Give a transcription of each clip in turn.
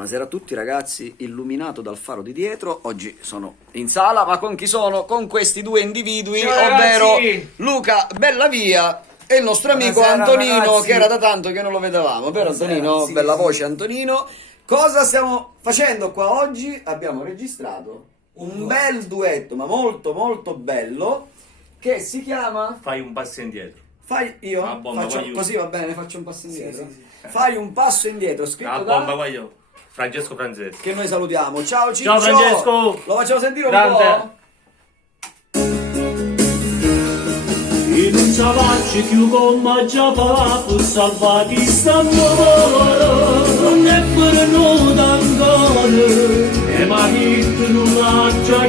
Buonasera a tutti ragazzi, illuminato dal faro di dietro. Oggi sono in sala, ma con chi sono? Con questi due individui, Ciao, ovvero ragazzi. Luca Bellavia e il nostro amico Buonasera, Antonino, ragazzi. che era da tanto che non lo vedevamo, vero Buonasera, Antonino? sì, Bella sì. voce Antonino. Cosa stiamo facendo qua oggi? Abbiamo registrato un bel duetto, ma molto molto bello, che si chiama... Fai un passo indietro. Fai io? Ah, bomba, Faccio, vai io. così va bene, faccio un passo indietro. sì, sì. Fai un passo indietro, scritto La da... bomba vai io. Francesco Francesco. che noi salutiamo. Ciao Ciccio! Ciao, Francesco! Lo facciamo sentire un Grande. po'? E non ci faccio più come già fa per salvare chi sta muovendo, non è per noi ancora, e ma chi non ha già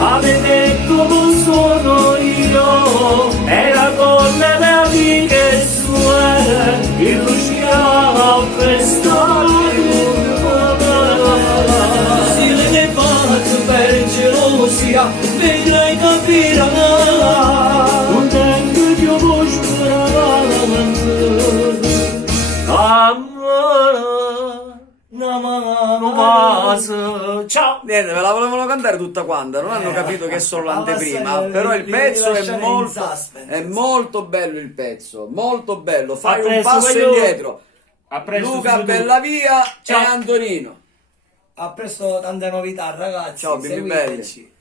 avete come sono io, era con le mie amiche sue, il rusciava a festare. Se le faccio per gelosia, vedrai capirai, non tengo più voce per amore, una mano passa. Ciao! Niente, ve la volevano cantare tutta quanta, non hanno capito che è solo l'anteprima, però il pezzo è molto bello il pezzo, molto bello. Fai un presto, passo voglio- indietro. A presto, Luca figlio tu. Bellavia e Ciao. Antonino. A presto, tante novità, ragazzi. Ciao, bimbi seguiteci. belli.